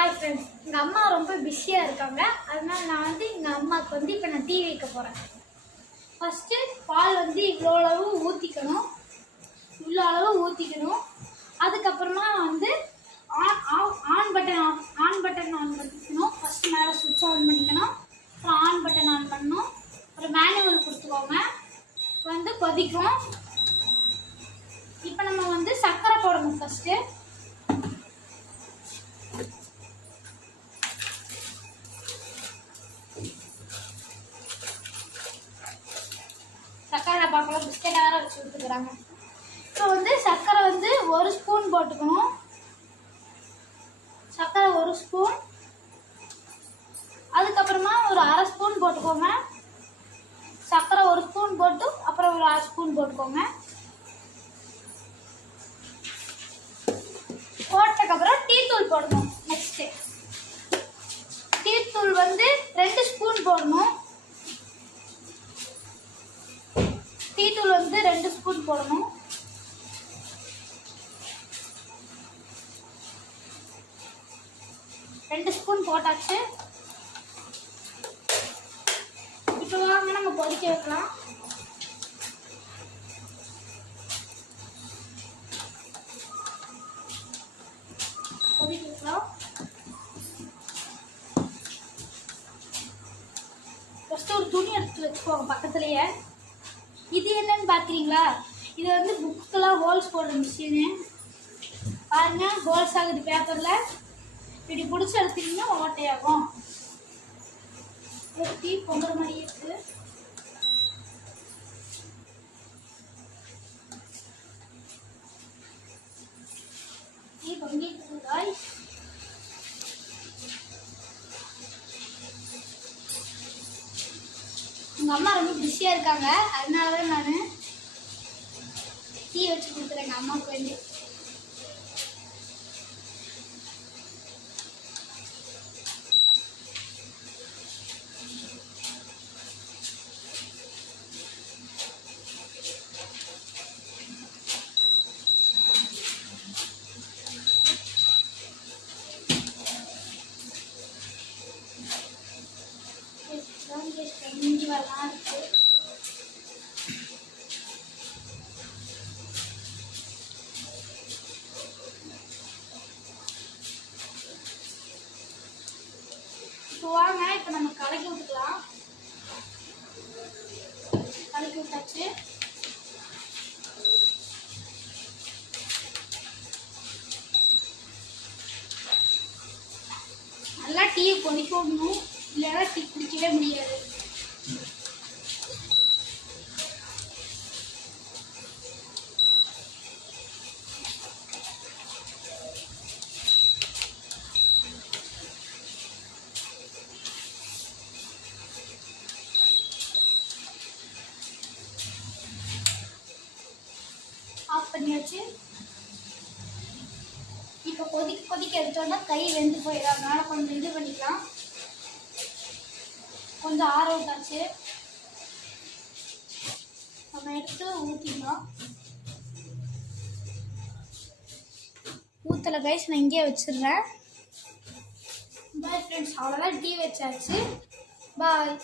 Hi friends, எங்கள் அம்மா ரொம்ப பிஸியாக இருக்காங்க. அதனால் நான் எங்கள் அம்மாவுக்கு இப்போ நான் டீ வைக்க போகிறேன். ஃபஸ்ட்டு பால் இவ்வளோ அளவு ஊற்றிக்கணும். அதுக்கப்புறமா ஆன் பட்டன் ஆன் பண்ணிக்கணும். ஃபஸ்ட்டு மேலே சுவிட்ச் ஆன் பண்ணிக்கணும். அப்புறம் ஆன் பட்டன் ஆன் பண்ணணும். அப்புறம் மேனுவல் கொடுத்துக்கோங்க. கொதிக்கும். இப்போ நம்ம சர்க்கரை போடணும். ஃபஸ்ட்டு சர்க்கரை பார்க்கலாம், பிஸ்கெட்டாக வேறு வச்சு கொடுத்துக்கிறாங்க. இப்போ சர்க்கரை 1 ஸ்பூன் போட்டுக்கணும். சர்க்கரை 1 ஸ்பூன். அதுக்கப்புறமா ஒரு அரை ஸ்பூன் போட்டுக்கோங்க. சர்க்கரை 1 ஸ்பூன் போட்டு அப்புறம் ஒரு அரை ஸ்பூன் போட்டுக்கோங்க. போட்டதுக்கப்புறம் டீ தூள் போடணும். நெக்ஸ்ட்டு டீ தூள் 2 ஸ்பூன் போடணும். டீ தூள் 2 ஸ்பூன் போடணும். ரெண்டு ஸ்பூன் போட்டாச்சு. இப்போ வாங்க நம்ம கொதிக்க வைக்கலாம். கொதிக்க வைக்கலாம். ஃபஸ்ட்டு ஒரு துணி எடுத்து வச்சுக்கோங்க பக்கத்துலேயே. இது என்னன்னு பார்க்குறீங்களா? இது புக்கெல்லாம் ஹோல்ஸ் போடுற மிஷினு. பாருங்க, ஹோல்ஸ் ஆகுது பேப்பரில். இப்படி பிடிச்சி எடுத்தீங்கன்னா ஓட்டையாகும். ஒரு டீ பொங்குற மாதிரி இருக்கு. டீ பொங்கிட்டு இருக்குதாய். எங்கள் அம்மா ரொம்ப பிஸியாக இருக்காங்க. அதனால தான் நான் டீ வச்சு கொடுக்குறேன் எங்கள் அம்மாவுக்கு வேண்டி. இஞ்சி வரலாம் இருக்கு. இப்போ வாங்க, இப்போ நம்ம கலக்கி விட்டுக்கலாம். கலக்கி விட்டாச்சு. நல்லா டீயை கொதிக்க விடணும். இல்லைன்னா டீ குடிக்கவே முடியாது. ஆஃப் பண்ணியாச்சு. இப்போ கொதிக்க எடுத்தோம்னா கை வெந்து போயிடும். அதனால கொஞ்சம் இது பண்ணிக்கலாம். கொஞ்சம் ஆற விட்டாச்சு. நம்ம எடுத்து ஊற்றிக்கலாம். ஊற்றலை கைஸ், நான் இங்கேயே வச்சிடுறேன். பாய் ஃப்ரெண்ட்ஸ், அவ்வளோதான். டீ வச்சாச்சு. பாய்.